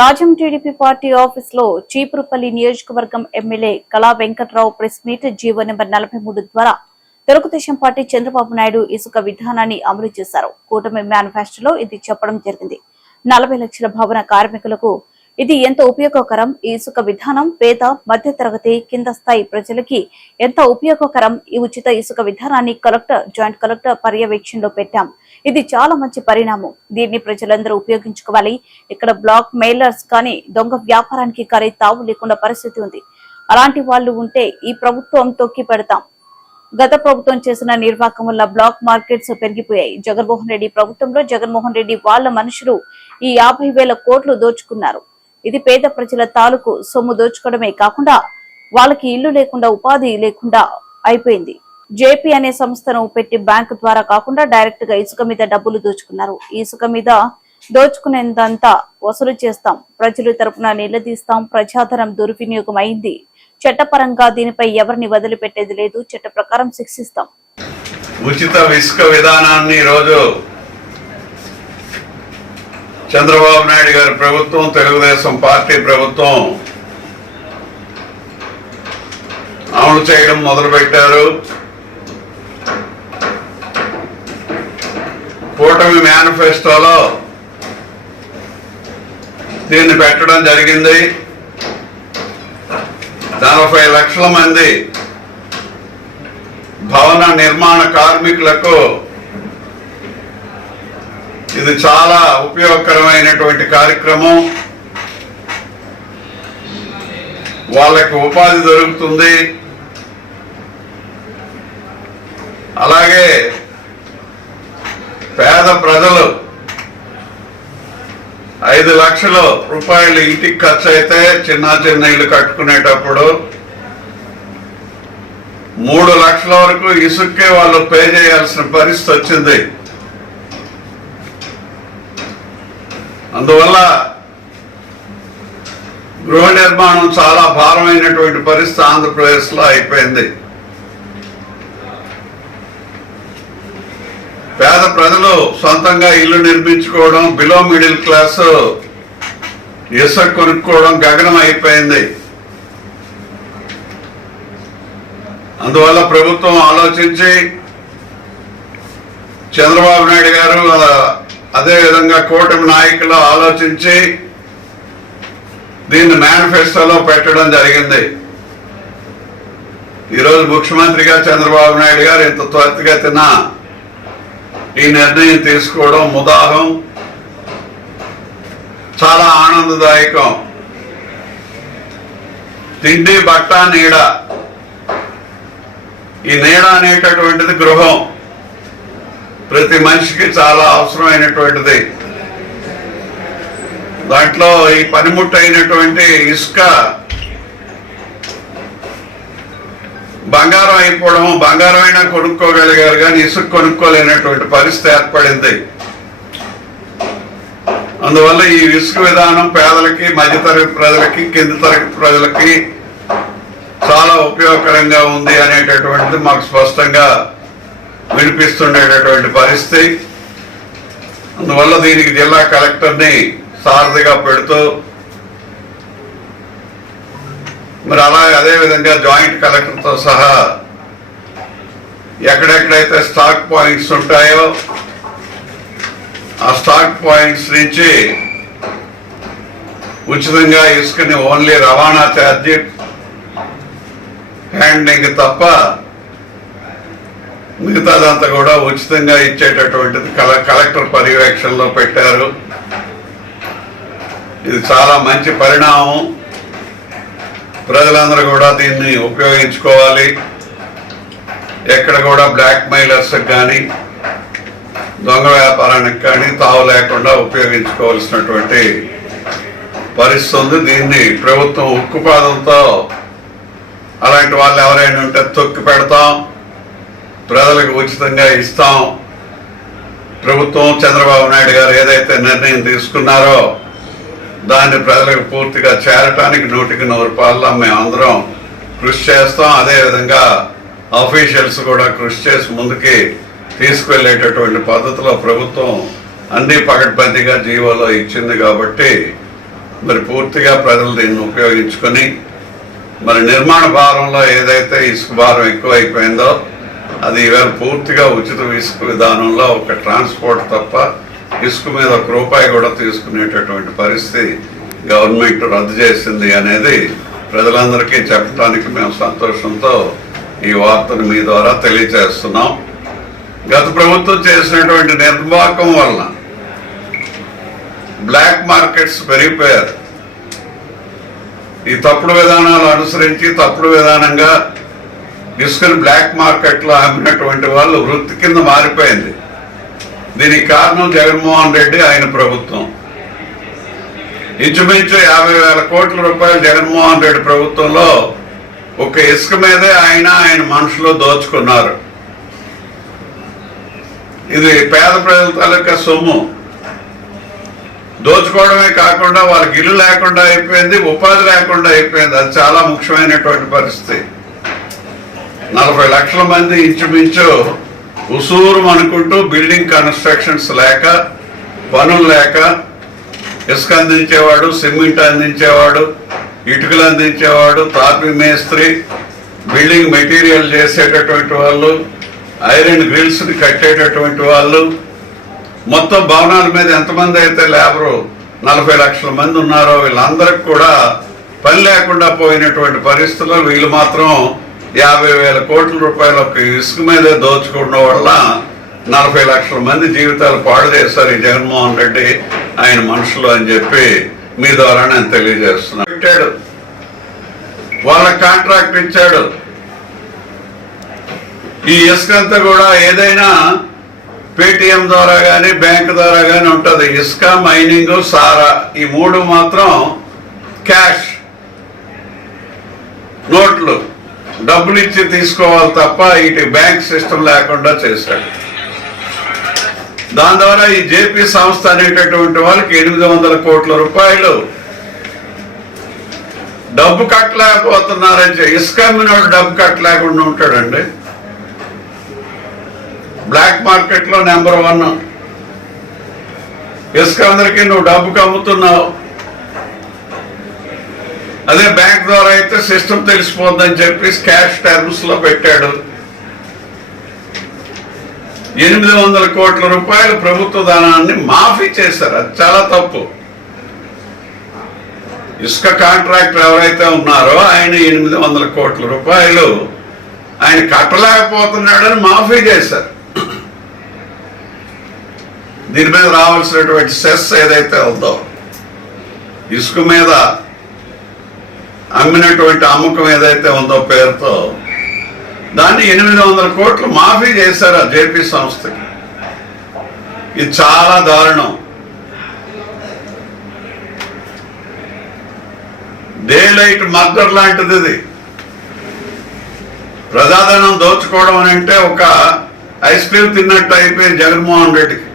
Rajam TDP party ఆఫీసులో చీపురుపల్లి నియోజకవర్గం MLA Kala Venkatrao press meet GO number 43 ద్వారా తెలుగుదేశం పార్టీ చంద్రబాబు నాయుడు ఇసుక విధానాన్ని అమలు చేశారు. కూటమి మేనిఫెస్టోలో ఇది చెప్పడం జరిగింది. 40 లక్షల భవన కార్మికులకు ఇది ఎంతో ఉపయోగకరం. ఈ ఇసుక విధానం పేద మధ్యతరగతి కింద స్థాయి ప్రజలకి ఎంత ఉపయోగకరం. ఈ ఉచిత ఇసుక విధానాన్ని కలెక్టర్ జాయింట్ కలెక్టర్ పర్యవేక్షణలో పెట్టాం. ఇది చాలా మంచి పరిణామం. దీన్ని ప్రజలందరూ ఉపయోగించుకోవాలి. ఇక్కడ బ్లాక్ మెయిలర్స్ కానీ దొంగ వ్యాపారానికి కానీ తావు లేకుండా పరిస్థితి ఉంది. అలాంటి వాళ్ళు ఉంటే ఈ ప్రభుత్వం తొక్కి పెడతాం. గత ప్రభుత్వం చేసిన నిర్వాహకం వల్ల బ్లాక్ మార్కెట్స్ పెరిగిపోయాయి. జగన్మోహన్ రెడ్డి ప్రభుత్వంలో జగన్మోహన్ రెడ్డి వాళ్ళ మనుషులు ఈ 50,000 కోట్లు దోచుకున్నారు. ఇది పేద ప్రజల తాలూకు సొమ్ము దోచుకోవడమే కాకుండా వాళ్ళకి ఇల్లు లేకుండా ఉపాధి లేకుండా అయిపోయింది. జేపీ అనే సంస్థను పెట్టి బ్యాంకు ద్వారా కాకుండా డైరెక్ట్ గా ఇసుక మీద డబ్బులు దోచుకున్నారు. ఈ ఇసుక మీద దోచుకునేంతంతా వసూలు చేస్తాం. ప్రజల తరపున నిలదీస్తాం. ప్రజాధనం దుర్వినియోగం అయింది. చట్టపరంగా దీనిపై ఎవరిని వదిలిపెట్టేది లేదు. చట్ట ప్రకారం శిక్షిస్తాం. ఉచిత ఇసుక విధానాన్ని రోజు చంద్రబాబు నాయుడు గారి ప్రభుత్వం, తెలుగుదేశం పార్టీ ప్రభుత్వం అమలు చేయడం మొదలుపెట్టారు. కూటమి మేనిఫెస్టోలో దీన్ని పెట్టడం జరిగింది. 40 లక్షల మంది భవన నిర్మాణ కార్మికులకు ఇది చాలా ఉపయోగకరమైనటువంటి కార్యక్రమం. వాళ్ళకి ఉపాధి దొరుకుతుంది. అలాగే పేద ప్రజలు 5 లక్షల రూపాయలు ఇంటికి ఖర్చు అయితే చిన్న ఇల్లు కట్టుకునేటప్పుడు 3 లక్షల వరకు ఇసుక్కే వాళ్ళు పే చేయాల్సిన పరిస్థితి వచ్చింది. అందువల్ల గృహ నిర్మాణం చాలా భారమైనటువంటి పరిస్థితి ఆంధ్రప్రదేశ్లో అయిపోయింది. పేద ప్రజలు సొంతంగా ఇల్లు నిర్మించుకోవడం, బిలో మిడిల్ క్లాస్ ఇసుక కొనుక్కోవడం గగనం అయిపోయింది. అందువల్ల ప్రభుత్వం ఆలోచించి చంద్రబాబు నాయుడు గారు అదేవిధంగా కూటమి నాయకులు ఆలోచించి దీన్ని మేనిఫెస్టోలో పెట్టడం జరిగింది. ఈరోజు ముఖ్యమంత్రిగా చంద్రబాబు నాయుడు గారు ఇంత త్వరితగతిన ఈ నిర్ణయం తీసుకోవడం ముదాహం, చాలా ఆనందదాయకం. తిండి, బట్ట, నీడ. ఈ నీడ అనేటటువంటిది గృహం ప్రతి మనిషికి చాలా అవసరమైనటువంటిది. దాంట్లో ఈ పనిముట్టు అయినటువంటి ఇసుక బంగారం అయిపోవడం, బంగారం అయినా కొనుక్కోగలిగారు కానీ ఇసుక కొనుక్కోలేనటువంటి పరిస్థితి ఏర్పడింది. అందువల్ల ఈ ఇసుక విధానం పేదలకి, మధ్యతరగతి ప్రజలకి, కింది తరగతి ప్రజలకి చాలా ఉపయోగకరంగా ఉంది అనేటటువంటిది మాకు స్పష్టంగా వినిపిస్తుండేటటువంటి పరిస్థితి. అందువల్ల దీనికి జిల్లా కలెక్టర్ని సారథిగా పెడుతూ మరి అదేవిధంగా జాయింట్ కలెక్టర్తో సహా ఎక్కడెక్కడైతే స్టాక్ పాయింట్స్ ఉంటాయో ఆ స్టాక్ పాయింట్స్ నుంచి ఉచితంగా ఇసుకని ఓన్లీ రవాణా ఛార్జీ, హ్యాండ్లింగ్ తప్ప మిగతాదంతా కూడా ఉచితంగా ఇచ్చేటటువంటిది కలెక్టర్ పర్యవేక్షణలో పెట్టారు. ఇది చాలా మంచి పరిణామం. ప్రజలందరూ కూడా దీన్ని ఉపయోగించుకోవాలి. ఎక్కడ కూడా బ్లాక్ మెయిలర్స్ కానీ దొంగ వ్యాపారానికి కానీ తావు లేకుండా ఉపయోగించుకోవాల్సినటువంటి పరిస్థితి ఉంది. దీన్ని ప్రభుత్వం ఉక్కుపాదంతో అలాంటి వాళ్ళు ఎవరైనా ఉంటే తొక్కి పెడతాం, ప్రజలకు ఉచితంగా ఇస్తాం. ప్రభుత్వం, చంద్రబాబు నాయుడు గారు ఏదైతే నిర్ణయం తీసుకున్నారో దాన్ని ప్రజలకు పూర్తిగా చేరటానికి 100% మేమందరం కృషి చేస్తాం. అదేవిధంగా ఆఫీషియల్స్ కూడా కృషి చేసి ముందుకి తీసుకువెళ్ళేటటువంటి పద్ధతిలో ప్రభుత్వం అన్ని పకడ్బందీగా జీవోలో ఇచ్చింది. కాబట్టి మరి పూర్తిగా ప్రజలు దీన్ని ఉపయోగించుకొని మరి నిర్మాణ భారంలో ఏదైతే ఇసుక భారం ఎక్కువైపోయిందో అది ఈవేళ పూర్తిగా ఉచిత ఇసుక విధానంలో ఒక ట్రాన్స్పోర్ట్ తప్ప ఇసుక మీద ₹1 కూడా తీసుకునేటటువంటి పరిస్థితి గవర్నమెంట్ రద్దు చేసింది అనేది ప్రజలందరికీ చెప్పడానికి మేము సంతోషంతో ఈ వార్తను మీ ద్వారా తెలియజేస్తున్నాం. గత ప్రభుత్వం చేసినటువంటి నిర్వాహకం వలన బ్లాక్ మార్కెట్స్ పెరిగిపోయారు. ఈ తప్పుడు విధానాలు అనుసరించి తప్పుడు విధానంగా ఇసుకను బ్లాక్ మార్కెట్లో అమ్మినటువంటి వాళ్ళు వృత్తి కింద మారిపోయింది. దీనికి కారణం జగన్మోహన్ రెడ్డి ఆయన ప్రభుత్వం. ఇంచుమించు ₹50,000 కోట్ల జగన్మోహన్ రెడ్డి ప్రభుత్వంలో ఒక ఇసుక మీదే ఆయన మనుషులు దోచుకున్నారు. ఇది పేద ప్రజల తాలూకా సొమ్ము. దోచుకోవడమే కాకుండా వాళ్ళకి ఇల్లు లేకుండా అయిపోయింది, ఉపాధి లేకుండా అయిపోయింది. అది చాలా ముఖ్యమైనటువంటి పరిస్థితి. 40 లక్షల మంది ఇంచుమించు ఉసూరు అనుకుంటూ బిల్డింగ్ కన్స్ట్రక్షన్స్ లేక, పనులు లేక, ఇసుక అందించేవాడు, సిమెంట్ అందించేవాడు, ఇటుకలు అందించేవాడు, తాపి మేస్త్రి, బిల్డింగ్ మెటీరియల్ చేసేటటువంటి వాళ్ళు, ఐరన్ గ్రిల్స్ని కట్టేటటువంటి వాళ్ళు, మొత్తం భవనాల మీద ఎంతమంది అయితే లేబరు 40 లక్షల మంది ఉన్నారో వీళ్ళందరికి కూడా పని లేకుండా పోయినటువంటి పరిస్థితుల్లో వీళ్ళు మాత్రం ₹50,000 కోట్ల ఒక ఇసుక మీదే దోచుకోవడం వల్ల 40 లక్షల మంది జీవితాలు పాడు చేశారు ఈ జగన్మోహన్ రెడ్డి ఆయన మనుషులు అని చెప్పి మీ ద్వారా నేను తెలియజేస్తున్నా. పెట్టాడు, వాళ్ళ కాంట్రాక్ట్ ఇచ్చాడు. ఈ ఇసుక అంతా కూడా ఏదైనా పేటిఎం ద్వారా కానీ బ్యాంక్ ద్వారా కానీ ఉంటుంది. ఇసుక, మైనింగ్, సారా ఈ 3 మాత్రం క్యాష్, నోట్లు, డబ్బులు ఇచ్చి తీసుకోవాలి తప్ప ఇటు బ్యాంక్ సిస్టమ్ లేకుండా చేశాడు. దాని ద్వారా ఈ జేపీ సంస్థ అనేటటువంటి వాళ్ళకి ₹800 కోట్ల డబ్బు కట్టలేకపోతున్నారని ఇసుక అమ్మినోడు డబ్బు కట్టలేకుండా ఉంటాడండి. బ్లాక్ మార్కెట్ లో నెంబర్ 1 ఇసుక అందరికీ నువ్వు డబ్బుకి అమ్ముతున్నావు. అదే బ్యాంక్ ద్వారా అయితే సిస్టమ్ తెలిసిపోద్దని చెప్పి క్యాష్ టర్మ్స్ లో పెట్టాడు. ₹800 కోట్ల ప్రభుత్వ ధనాన్ని మాఫీ చేశారు. అది చాలా తప్పు. ఇసుక కాంట్రాక్టర్ ఎవరైతే ఉన్నారో ఆయన ₹800 కోట్ల ఆయన కట్టలేకపోతున్నాడని మాఫీ చేశారు. దీని మీద రావాల్సినటువంటి సెస్ ఏదైతే ఉందో, ఇసుక మీద అమ్మినటువంటి అమ్మకం ఏదైతే ఉందో పేరుతో, దాన్ని ₹800 కోట్లు మాఫీ చేశారు ఆ జేపీ సంస్థకి. ఇది చాలా దారుణం. డే లైట్ మర్డర్ లాంటిది ఇది. ప్రజాధనం దోచుకోవడం అని అంటే ఒక ఐస్ క్రీమ్ తిన్నట్టు అయిపోయింది జగన్మోహన్ రెడ్డికి.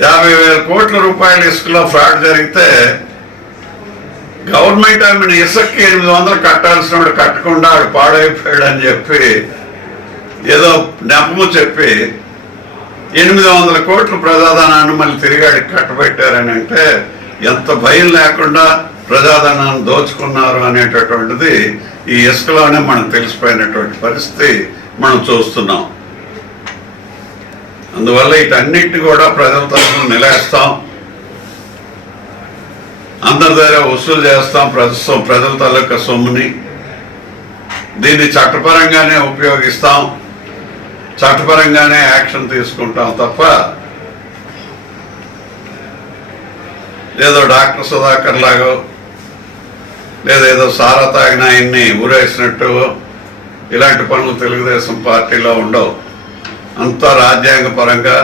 50,000 కోట్ల ఇసుకలో ఫ్రాడ్ జరిగితే గవర్నమెంట్ ఆమెను ఇసుక్కి 800 కట్టాల్సిన వాడు కట్టకుండా ఆడు పాడైపోయాడు అని చెప్పి ఏదో నెపము చెప్పి 800 కోట్ల ప్రజాధనాన్ని మళ్ళీ తిరిగాడికి కట్టబెట్టారని అంటే ఎంత భయం లేకుండా ప్రజాధనాన్ని దోచుకున్నారు అనేటటువంటిది ఈ ఇసుకలోనే మనకు తెలిసిపోయినటువంటి పరిస్థితి మనం చూస్తున్నాం. అందువల్ల వీటన్నిటిని కూడా ప్రజల తరఫున నిలేస్తాం, అందరి దగ్గర వసూలు చేస్తాం. ప్రజల తాలూకా సొమ్ముని దీన్ని చట్టపరంగానే ఉపయోగిస్తాం, చట్టపరంగానే యాక్షన్ తీసుకుంటాం తప్ప ఏదో డాక్టర్ సుధాకర్ లాగో లేదేదో సారా తాగిన ఆయన్ని ఊరేసినట్టు ఇలాంటి పనులు తెలుగుదేశం పార్టీలో ఉండవు. అంతా రాజ్యాంగ పరంగా,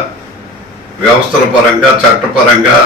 వ్యవస్థల పరంగా, చట్టపరంగా